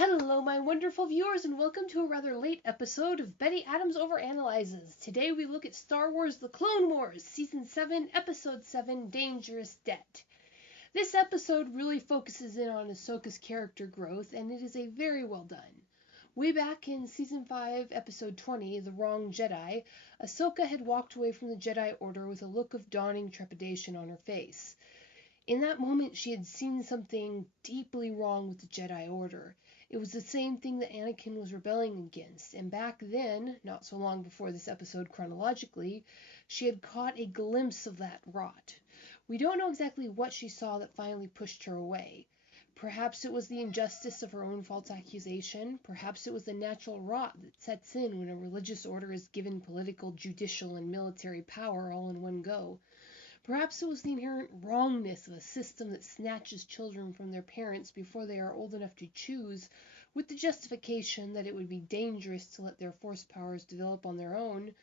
Hello, my wonderful viewers, and welcome to a rather late episode of Betty Adams Overanalyzes. Today we look at Star Wars The Clone Wars, Season 7, Episode 7, Dangerous Debt. This episode really focuses in on Ahsoka's character growth, and it is a very well done. Way back in Season 5, Episode 20, The Wrong Jedi, Ahsoka had walked away from the Jedi Order with a look of dawning trepidation on her face. In that moment, she had seen something deeply wrong with the Jedi Order. It was the same thing that Anakin was rebelling against, and back then, not so long before this episode chronologically, she had caught a glimpse of that rot. We don't know exactly what she saw that finally pushed her away. Perhaps it was the injustice of her own false accusation. Perhaps it was the natural rot that sets in when a religious order is given political, judicial, and military power all in one go. Perhaps it was the inherent wrongness of a system that snatches children from their parents before they are old enough to choose, with the justification that it would be dangerous to let their force powers develop on their own,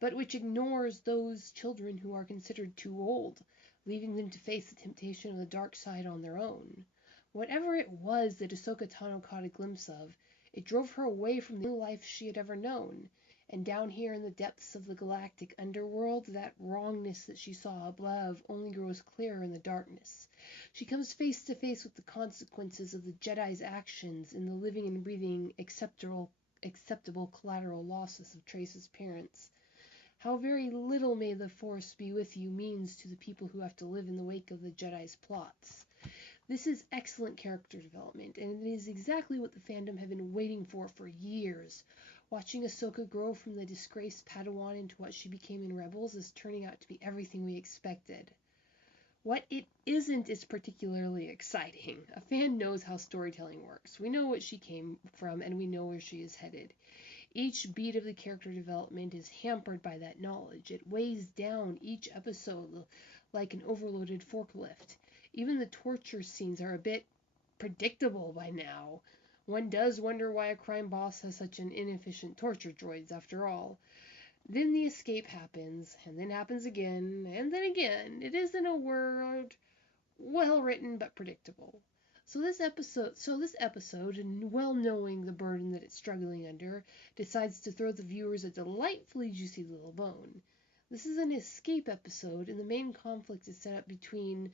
but which ignores those children who are considered too old, leaving them to face the temptation of the dark side on their own. Whatever it was that Ahsoka Tano caught a glimpse of, it drove her away from the life she had ever known. And down here in the depths of the galactic underworld, that wrongness that she saw above only grows clearer in the darkness. She comes face to face with the consequences of the Jedi's actions in the living and breathing acceptable collateral losses of Trace's parents. How very little may the Force be with you means to the people who have to live in the wake of the Jedi's plots. This is excellent character development, and it is exactly what the fandom have been waiting for years. Watching Ahsoka grow from the disgraced Padawan into what she became in Rebels is turning out to be everything we expected. What it isn't is particularly exciting. A fan knows how storytelling works. We know what she came from, and we know where she is headed. Each beat of the character development is hampered by that knowledge. It weighs down each episode like an overloaded forklift. Even the torture scenes are a bit predictable by now. One does wonder why a crime boss has such an inefficient torture droids after all. Then the escape happens, and then happens again, and then again. It is, in a word, well written but predictable. So this episode, and well knowing the burden that it's struggling under, decides to throw the viewers a delightfully juicy little bone. This is an escape episode, and the main conflict is set up between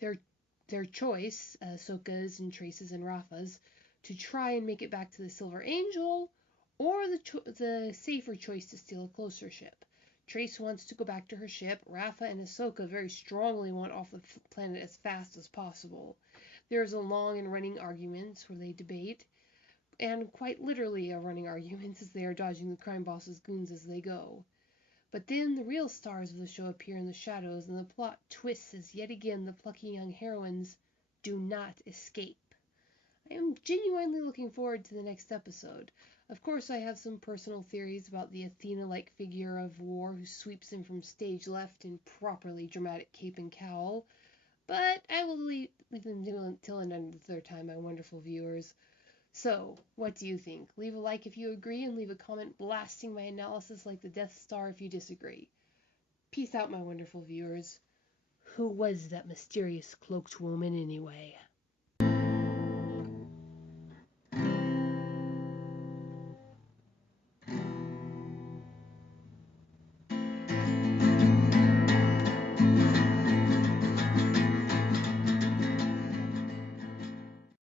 their choice, Ahsoka's and Trace's and Rafa's, to try and make it back to the Silver Angel, or the safer choice to steal a closer ship. Trace wants to go back to her ship. Rafa and Ahsoka very strongly want off the planet as fast as possible. There is a long and running argument where they debate, and quite literally a running argument as they are dodging the crime boss's goons as they go. But then the real stars of the show appear in the shadows, and the plot twists as yet again the plucky young heroines do not escape. I am genuinely looking forward to the next episode. Of course, I have some personal theories about the Athena-like figure of war who sweeps in from stage left in properly dramatic cape and cowl, but I will leave them till another time, my wonderful viewers. So, what do you think? Leave a like if you agree, and leave a comment blasting my analysis like the Death Star if you disagree. Peace out, my wonderful viewers. Who was that mysterious cloaked woman anyway?